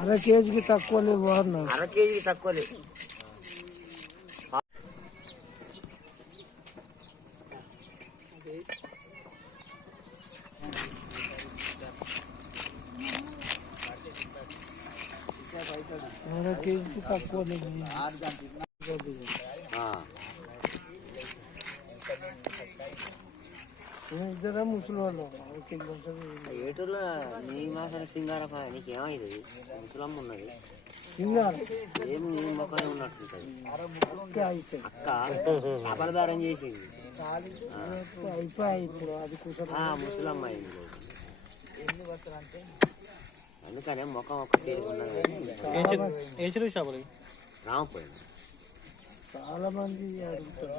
అర కేజీకి తక్కువ లేవు అన్న. అర కేజీకి తక్కువ లేవు. అర కేజీకి తక్కువ లేవు. ఇద్దరు ముసలి వాళ్ళు ఏటూరులో నీ మాసాల సింగారప్ప నీకేమైంది? ముసలమ్మ ఉన్నది సింగారం ఏం నీ మొక్కనే ఉన్నట్టుంటది. అక్క చేపల బేరం చేసింది అయిపోయి ఇప్పుడు అది ముసలమ్మ అయింది. అందుకనే ముఖం ఒక్క తేలికున్నది. రామపోయింది. చాలా మంది అడుగుతారు.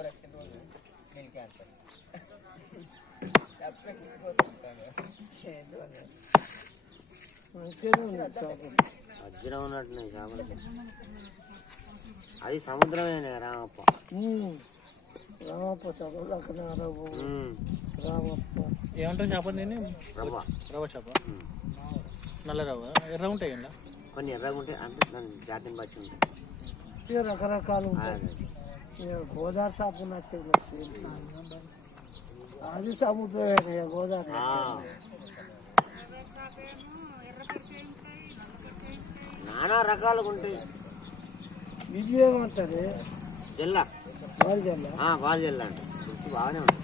వజ్రం ఉన్నట్టున్నాయి చేపలు. అది సముద్రమే రామప్ప. రామప్ప చేపలు అక్కడ రామప్ప ఏమంటారు చేప? నేను రవ్వ రవ్వ చేప. నల్ల రవ్వ ఎర్ర ఉంటాయి అండి. కొన్ని ఎర్రగా ఉంటాయి అంటే దాని జాతిని బట్టి ఉంటాయి. రకరకాలు ఉంటాయి. గోదావరి చేప ఉన్నట్టు అది సముద్రమే గోదావరి. నానా రకాలుగా ఉంటాయి. ఇది ఏమంటారు? జల్లా. వాల్ జల్లా. వాల్ జల్లా అంటే బాగానే ఉంటుంది.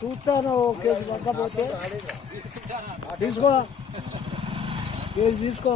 చూస్తాను. కేజీ పక్కపోతే తీసుకో, కేజీ తీసుకో.